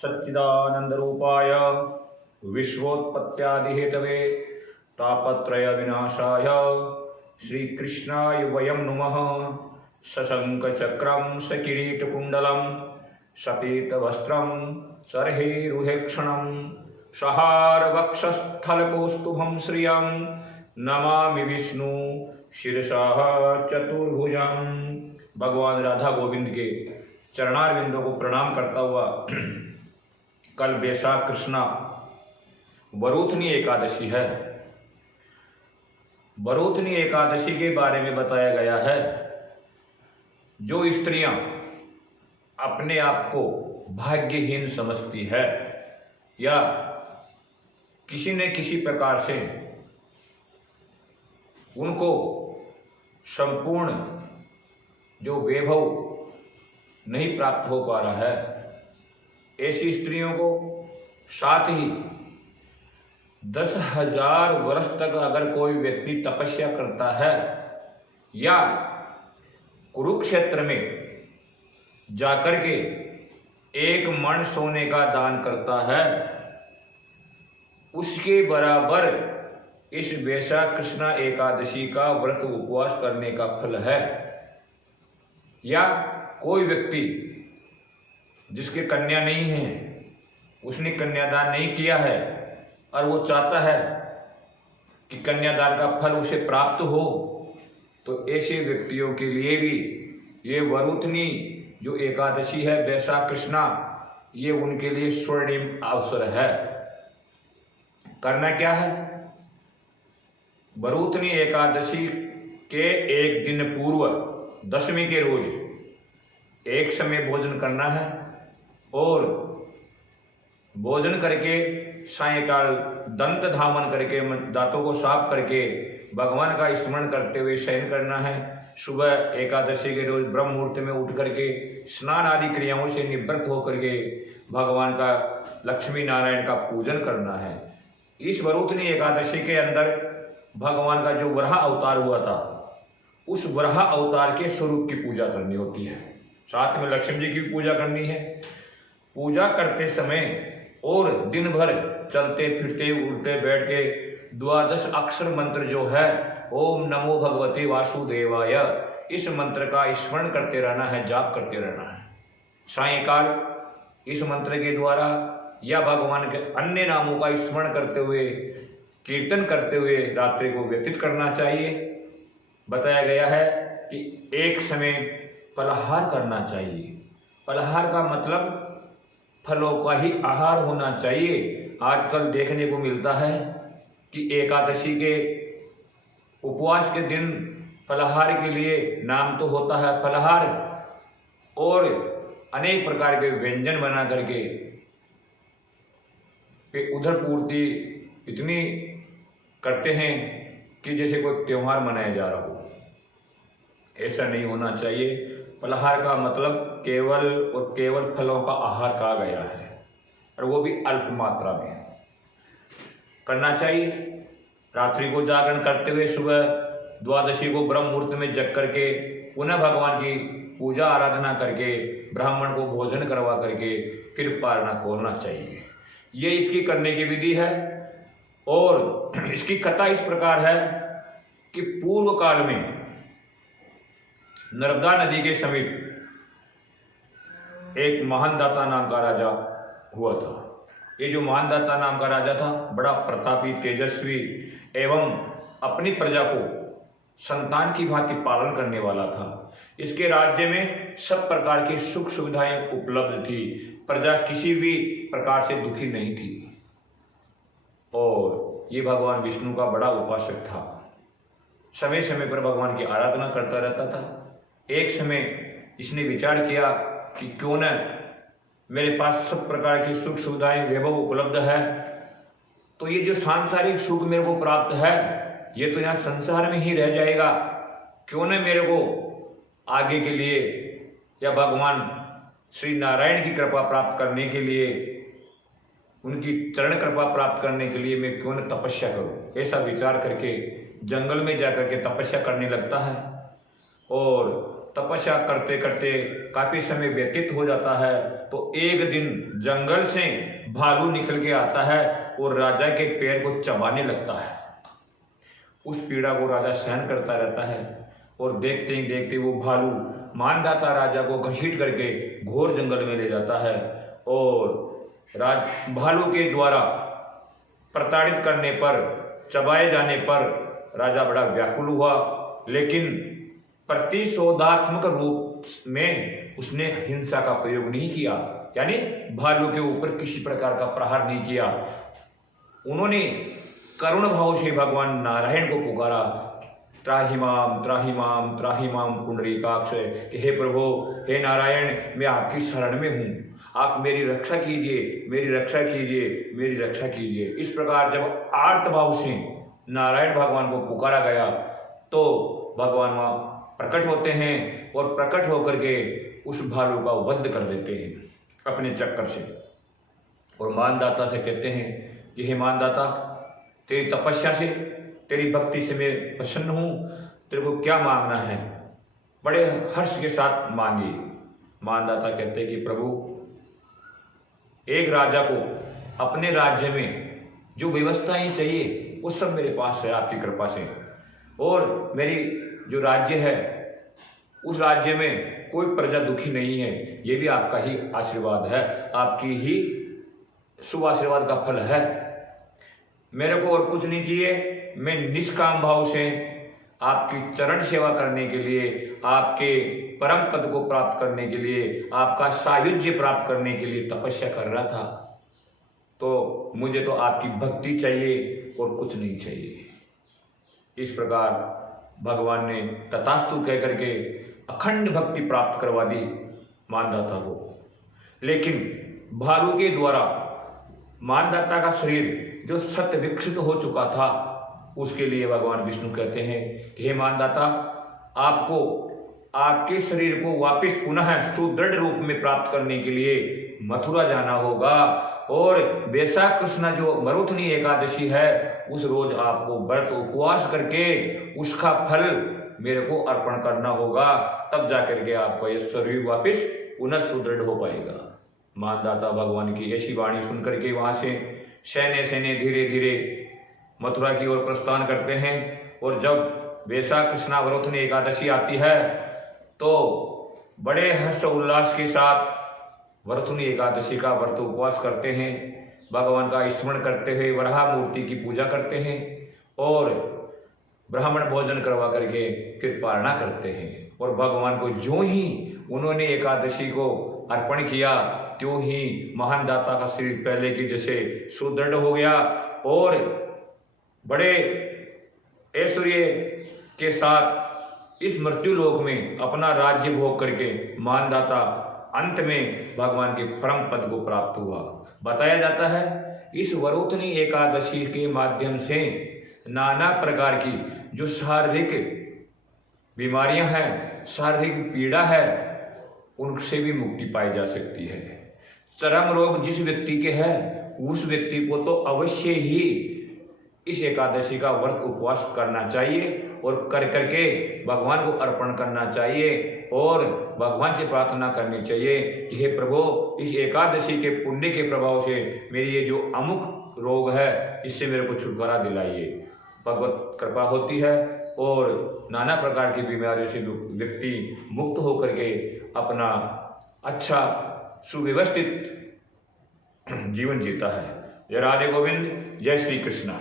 सच्चिदानंदरूपाय विश्वोत्पत्त्यादिहेतवे तापत्रय विनाशाय श्रीकृष्णाय वयं नुमः। सशंखचक्रं सकिरीटकुण्डलं सपीतवस्त्रं सर्हिरुहेक्षणं सहारवक्षस्थलकौस्तुभं श्रियं नमामि विष्णु शिरसा चतुर्भुजं। भगवान राधा गोविंद के चरणारविंदों को प्रणाम करता हुआ कल वैशाख कृष्णा वरूथनी एकादशी है। वरूथनी एकादशी के बारे में बताया गया है, जो स्त्रियां अपने आप को भाग्यहीन समझती है या किसी न किसी प्रकार से उनको संपूर्ण जो वैभव नहीं प्राप्त हो पा रहा है, ऐसी स्त्रियों को साथ ही 10,000 वर्ष तक अगर कोई व्यक्ति तपस्या करता है या कुरुक्षेत्र में जाकर के 1 मण सोने का दान करता है, उसके बराबर इस वैशाख कृष्णा एकादशी का व्रत उपवास करने का फल है। या कोई व्यक्ति जिसके कन्या नहीं है, उसने कन्यादान नहीं किया है और वो चाहता है कि कन्यादान का फल उसे प्राप्त हो, तो ऐसे व्यक्तियों के लिए भी ये वरूथनी जो एकादशी है वैशाख कृष्णा, ये उनके लिए स्वर्णिम अवसर है। करना क्या है? वरूथनी एकादशी के एक दिन पूर्व दशमी के रोज एक समय भोजन करना है और भोजन करके सायंकाल दंत धामन करके दांतों को साफ करके भगवान का स्मरण करते हुए शयन करना है। सुबह एकादशी के रोज ब्रह्म मुहूर्त में उठ करके स्नान आदि क्रियाओं से निवृत्त होकर के भगवान का लक्ष्मी नारायण का पूजन करना है। इस वरूथनी एकादशी के अंदर भगवान का जो वराह अवतार हुआ था, उस वराह अवतार के स्वरूप की पूजा करनी होती है। साथ में लक्ष्मी जी की भी पूजा करनी है। पूजा करते समय और दिन भर चलते फिरते उठते बैठते 12 अक्षर मंत्र जो है ओम नमो भगवते वासुदेवाय, इस मंत्र का स्मरण करते रहना है, जाप करते रहना है। सायंकाल इस मंत्र के द्वारा या भगवान के अन्य नामों का स्मरण करते हुए कीर्तन करते हुए रात्रि को व्यतीत करना चाहिए। बताया गया है कि एक समय फलाहार करना चाहिए। फलाहार का मतलब फलों का ही आहार होना चाहिए। आजकल देखने को मिलता है कि एकादशी के उपवास के दिन फलाहार के लिए नाम तो होता है फलाहार, और अनेक प्रकार के व्यंजन बना करके उधर पूर्ति इतनी करते हैं कि जैसे कोई त्योहार मनाया जा रहा हो। ऐसा नहीं होना चाहिए। फलाहार का मतलब केवल और केवल फलों का आहार कहा गया है, और वो भी अल्प मात्रा में करना चाहिए। रात्रि को जागरण करते हुए सुबह द्वादशी को ब्रह्म मुहूर्त में जग करके पुनः भगवान की पूजा आराधना करके ब्राह्मण को भोजन करवा करके फिर पारना खोलना चाहिए। ये इसकी करने की विधि है। और इसकी कथा इस प्रकार है कि पूर्व काल में नर्मदा नदी के समीप एक महान दाता नाम का राजा हुआ था। ये जो महान दाता नाम का राजा था, बड़ा प्रतापी, तेजस्वी एवं अपनी प्रजा को संतान की भांति पालन करने वाला था। इसके राज्य में सब प्रकार की सुख सुविधाएं उपलब्ध थी। प्रजा किसी भी प्रकार से दुखी नहीं थी। और ये भगवान विष्णु का बड़ा उपासक था। समय समय पर भगवान की आराधना करता रहता था। एक समय इसने विचार किया कि क्यों न मेरे पास सब प्रकार की सुख सुविधाएं वैभव उपलब्ध है, तो ये जो सांसारिक सुख मेरे को प्राप्त है ये तो यहाँ संसार में ही रह जाएगा। क्यों न मेरे को आगे के लिए या भगवान श्री नारायण की कृपा प्राप्त करने के लिए, उनकी चरण कृपा प्राप्त करने के लिए मैं क्यों न तपस्या करूं। ऐसा विचार करके जंगल में जाकर के तपस्या करने लगता है। और तपस्या करते करते काफी समय व्यतीत हो जाता है तो एक दिन जंगल से भालू निकल के आता है और राजा के पैर को चबाने लगता है। उस पीड़ा को राजा सहन करता रहता है और देखते ही देखते वो भालू मानदाता राजा को घसीट करके घोर जंगल में ले जाता है और भालू के द्वारा प्रताड़ित करने पर, चबाए जाने पर राजा बड़ा व्याकुल हुआ, लेकिन प्रतिशोधात्मक रूप में उसने हिंसा का प्रयोग नहीं किया, यानी भालू के ऊपर किसी प्रकार का प्रहार नहीं किया। उन्होंने करुण भाव से भगवान नारायण को पुकारा, त्राहिमाम त्राहिमाम त्राहिमाम पुंडरीकाक्ष, कि हे प्रभु, हे नारायण, मैं आपकी शरण में हूँ, आप मेरी रक्षा कीजिए, मेरी रक्षा कीजिए, मेरी रक्षा कीजिए। इस प्रकार जब आर्त भाव से नारायण भगवान को पुकारा गया तो भगवान वहाँ प्रकट होते हैं और प्रकट होकर के उस भालू का वध कर देते हैं अपने चक्कर से, और मानदाता से कहते हैं कि हे मानदाता, तेरी तपस्या से, तेरी भक्ति से मैं प्रसन्न हूँ, तेरे को क्या मांगना है? बड़े हर्ष के साथ मांगिए। मानदाता कहते हैं कि प्रभु, एक राजा को अपने राज्य में जो व्यवस्थाएं चाहिए वो सब मेरे पास है आपकी कृपा से, और मेरी जो राज्य है उस राज्य में कोई प्रजा दुखी नहीं है, ये भी आपका ही आशीर्वाद है, आपकी ही शुभ आशीर्वाद का फल है। मेरे को और कुछ नहीं चाहिए, मैं निष्काम भाव से आपकी चरण सेवा करने के लिए, आपके परम पद को प्राप्त करने के लिए, आपका सायुज्य प्राप्त करने के लिए तपस्या कर रहा था, तो मुझे तो आपकी भक्ति चाहिए और कुछ नहीं चाहिए। इस प्रकार भगवान ने तथास्तु कह करके अखंड भक्ति प्राप्त करवा दी मानदाता को। लेकिन भालू के द्वारा मानदाता का शरीर जो सत विकसित हो चुका था, उसके लिए भगवान विष्णु कहते हैं कि हे मानदाता, आपको आपके शरीर को वापस पुनः सुदृढ़ रूप में प्राप्त करने के लिए मथुरा जाना होगा, और वैशाख कृष्ण जो मरुथनी एकादशी है उस रोज आपको व्रत उपवास करके उसका फल मेरे को अर्पण करना होगा, तब जाकर के आपका ये शरीर वापस पुनः सुदृढ़ हो पाएगा। मानदाता भगवान की ऐसी वाणी सुन करके वहां से सैन्य धीरे धीरे मथुरा की ओर प्रस्थान करते हैं, और जब वैशाख कृष्ण मरुथनी एकादशी आती है तो बड़े हर्ष उल्लास के साथ मरुथनी एकादशी का व्रत उपवास करते हैं, भगवान का स्मरण करते हुए वराह मूर्ति की पूजा करते हैं और ब्राह्मण भोजन करवा करके फिर पारणा करते हैं। और भगवान को जो ही उन्होंने एकादशी को अर्पण किया, त्यों ही महान दाता का शरीर पहले की जैसे सुदृढ़ हो गया, और बड़े ऐश्वर्य के साथ इस मृत्यु लोक में अपना राज्य भोग करके मानदाता अंत में भगवान के परम पद को प्राप्त हुआ। बताया जाता है इस वरुथनी एकादशी के माध्यम से नाना प्रकार की जो शारीरिक बीमारियां हैं, शारीरिक पीड़ा है, उनसे भी मुक्ति पाई जा सकती है। चर्म रोग जिस व्यक्ति के है उस व्यक्ति को तो अवश्य ही इस एकादशी का व्रत उपवास करना चाहिए और कर करके भगवान को अर्पण करना चाहिए और भगवान से प्रार्थना करनी चाहिए कि हे प्रभु, इस एकादशी के पुण्य के प्रभाव से मेरी ये जो अमुक रोग है इससे मेरे को छुटकारा दिलाइए। भगवत कृपा होती है और नाना प्रकार की बीमारियों से व्यक्ति मुक्त होकर के अपना अच्छा सुव्यवस्थित जीवन जीता है। जय राधे गोविंद, जय श्री कृष्ण।